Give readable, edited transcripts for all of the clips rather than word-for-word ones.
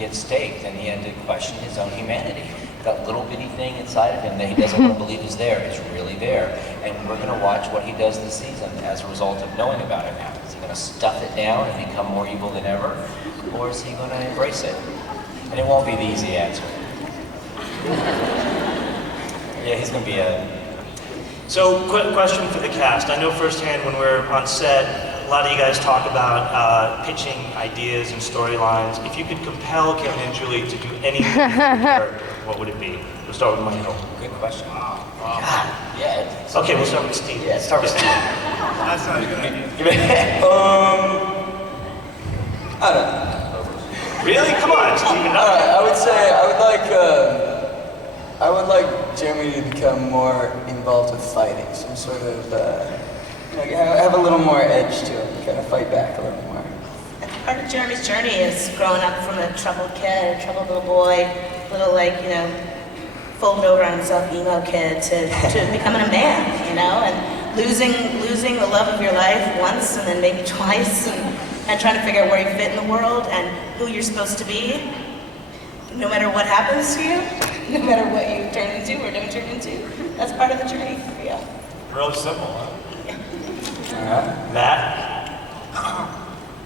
get staked, and he had to question his own humanity. That little bitty thing inside of him that he doesn't want to believe is there is really there. And we're going to watch what he does this season as a result of knowing about it now. Is he going to stuff it down and become more evil than ever? Or is he going to embrace it? And it won't be the easy answer. Yeah, he's going to be a... So, quick question for the cast. I know firsthand when we're on set, a lot of you guys talk about pitching ideas and storylines. If you could compel Kevin and Julie to do anything for the character, what would it be? We'll start with Michael. Good question. God, yeah. Okay, we'll start with Steve. Yeah, start with Steve. That's not a good idea. I don't know. Really? Come on, Steve. I would say I would like Jeremy to become more involved with fighting. Some sort of have a little more edge to him. Kind of fight back a little more. Part of Jeremy's journey is growing up from a troubled kid, a troubled little boy, little folding over on himself emo kid to becoming a man, and losing the love of your life once and then maybe twice, and trying to figure out where you fit in the world and who you're supposed to be, no matter what happens to you, no matter what you turn into or don't turn into. That's part of the journey for you. Really simple, huh? Matt?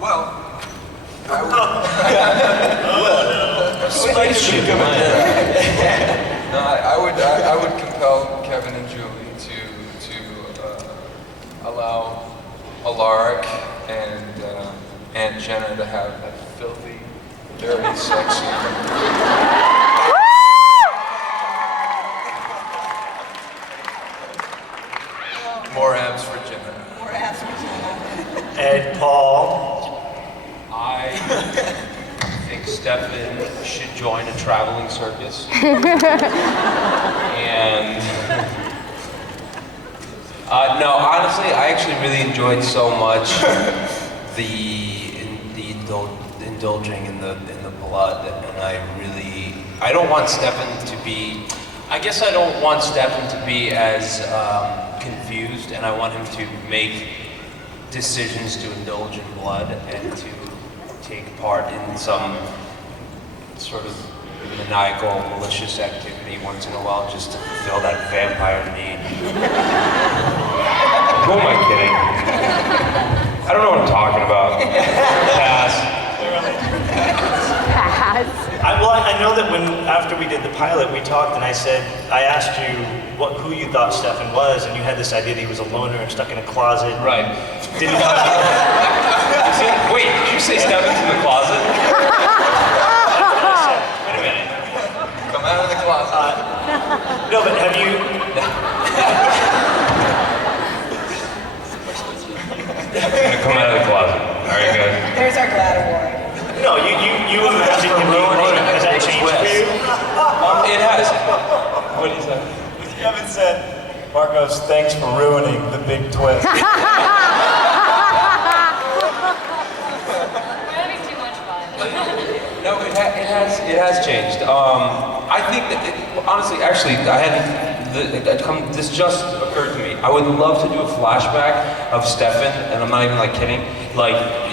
Well, Spaceship. No, I would compel Kevin and Julie to allow Alaric and Jenna to have that filthy, dirty sex scene. More abs for Jenna. More abs for Jenna. And Paul? I think Stefan should join a traveling circus. And no, honestly, I actually really enjoyed so much the indulging in the blood, and I don't want Stefan to be. I guess I don't want Stefan to be as confused, and I want him to make decisions to indulge in blood and to take part in some sort of maniacal, malicious activity once in a while just to fulfill that vampire need. Who am I kidding? I don't know what I'm talking about. Pass. I know that after we did the pilot, we talked, and I asked you who you thought Stefan was, and you had this idea that he was a loner and stuck in a closet. Right. Didn't Wait, did you say Stefan's in the closet? Wait a minute. Come out of the closet. No, but have you? Come out of the closet. Very good. There's our GLAAD award. No, you imagined him ruining. Has that changed for you? It has. What did you say? Kevin said, Marcos, thanks for ruining the big twist. We're having too much fun. No, it has changed. I think that honestly, actually, this just occurred to me. I would love to do a flashback of Stefan, and I'm not even kidding,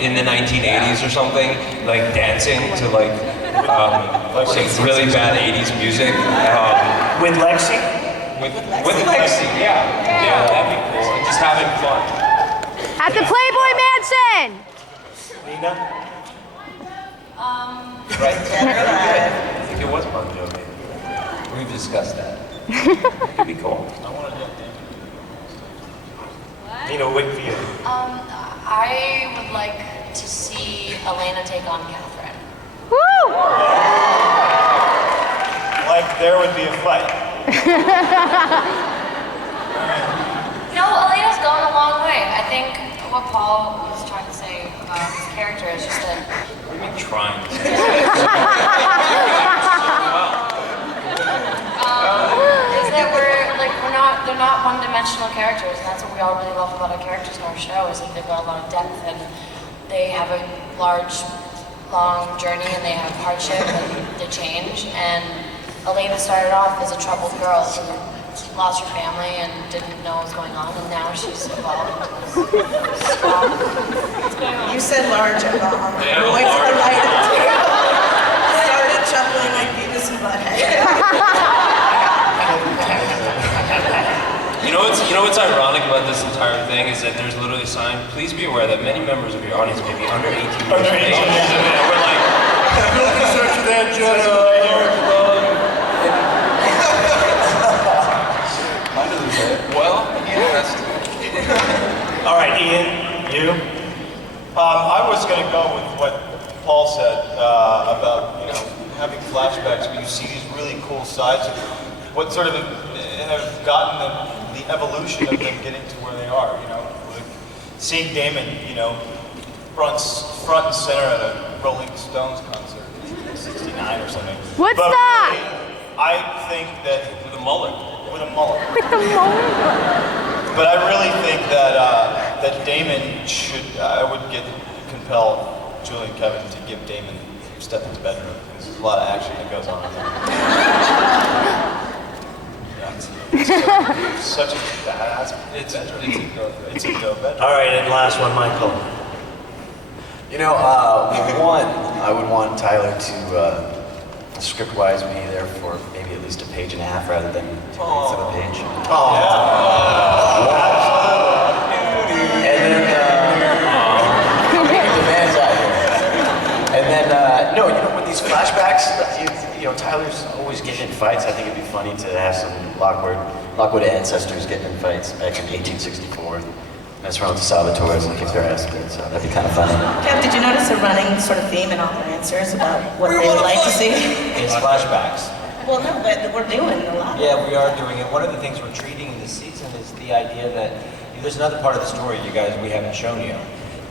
in the 1980s or something, dancing to some really bad 80s music. With Lexi? With Lexi, yeah, that'd be cool. And just having fun. At the Playboy Mansion! Nina? Right? I think it was Bon Jovi. We've discussed that. It'd be cool. Nina, wait for you. I would like to see Elena take on Catherine. Woo! There would be a fight. No, Elena's gone a long way. I think what Paul was trying to say about his character is just that What do you mean trying? is that they're not one-dimensional characters, and that's what we all really love about our characters in our show, is that they've got a lot of depth, and they have a large, long journey, and they have hardship, and they change, and Elena started off as a troubled girl who lost her family and didn't know what was going on, and now she's evolved into this strong. What's going on? You said large and long. Yeah, Boys large. are right. So thing is that there's literally a sign, please be aware that many members of your audience may be under 18 years Under of 18 age. years of age. And we're like, Field research of that, Jenna. Mine doesn't say it. Well, yes. All right, Ian, you? I was going to go with what Paul said about, you know, having flashbacks where you see these really cool sides of what sort of have gotten the evolution of them getting to where they are, you know. Like seeing Damon, you know, front and center at a Rolling Stones concert in 69 or something. What's But that? really, I think that with a mullet. with a mullet. With the moment. But I really think that that Damon should. I would compel Julie and Kevin to give Damon Stefan's bedroom because there's a lot of action that goes on in there. It's such a badass. It's a dope. It's a dope bedroom. All right, and last one, Michael. You know, one, I would want Tyler to, script-wise, be there for maybe at least a page and a half rather than 2/8 of a page. And then, making demands out here. And then, no, you know, with these flashbacks, you know, Tyler's always getting in fights. I think it'd be funny to have some Lockwood ancestors getting in fights back in 1864. Mess around with the Salvatores and kick their ass a bit, so that'd be kind of funny. Kev, did you notice a running sort of theme in all their answers about what they would like to see? It's flashbacks. Well, no, but we're doing a lot. Yeah, we are doing it. One of the things we're treating this season is the idea that there's another part of the story you guys we haven't shown you.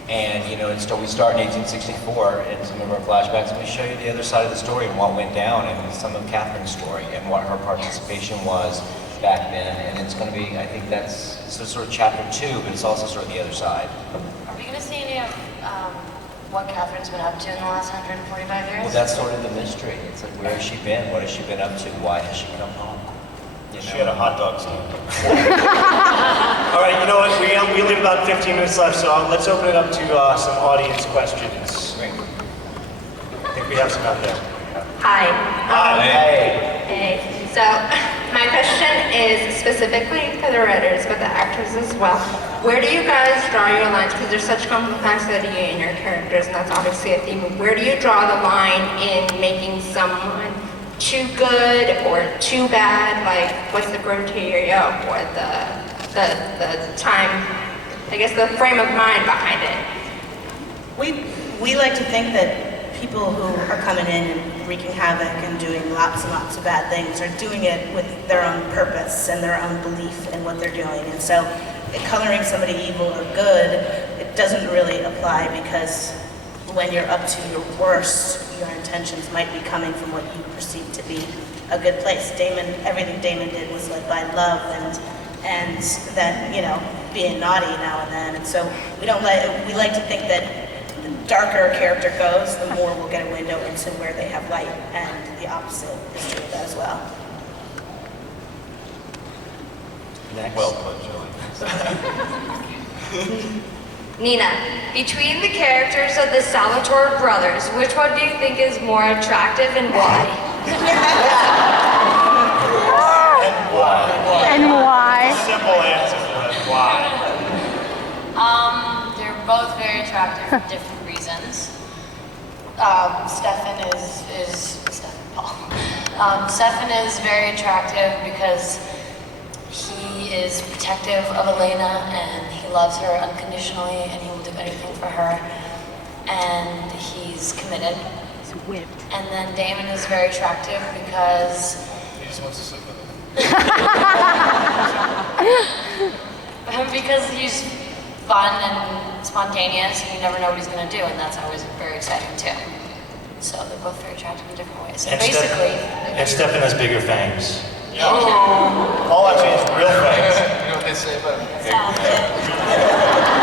And you know, we start in 1864 in some of our flashbacks, and we show you the other side of the story and what went down, and some of Catherine's story and what her participation was back then. And it's going to be, I think that's sort of chapter 2, but it's also sort of the other side. Are we going to see any of what Catherine's been up to in the last 145 years? Well, that's sort of the mystery. It's like, where has she been? What has she been up to? Why has she come home? You She know? had a hot dog stand. All right, you know what? We leave about 15 minutes left, so let's open it up to some audience questions. Great. I think we have some out there. Hi. Hey. Hey. So, my question is specifically for the writers, but the actors as well. Where do you guys draw your lines? Because there's such complexity in your characters, and that's obviously a theme. Where do you draw the line in making someone too good or too bad? Like, what's the criteria or the time, I guess the frame of mind behind it? We like to think that people who are coming in and wreaking havoc and doing lots and lots of bad things are doing it with their own purpose and their own belief in what they're doing. And so coloring somebody evil or good, it doesn't really apply, because when you're up to your worst, your intentions might be coming from what you perceive to be a good place. Everything Damon did was led by love and then, you know, being naughty now and then. And so we like to think that the darker a character goes, the more we'll get a window into where they have light, and the opposite is true of that as well. Next. Well put, Julie. Nina, between the characters of the Salvatore brothers, which one do you think is more attractive and why? And why? Simple answer to that. Why? They're both very attractive for different reasons. Stefan is very attractive because he is protective of Elena and he loves her unconditionally and he will do anything for her. And he's committed. He's whipped. And then Damon is very attractive because He just wants to sleep with her. because he's fun and spontaneous and you never know what he's going to do, and that's always very exciting too. So they're both very attractive in different ways. So basically, Stefan has bigger fangs. Paul actually has real fangs. You know what they say about him? sounds good.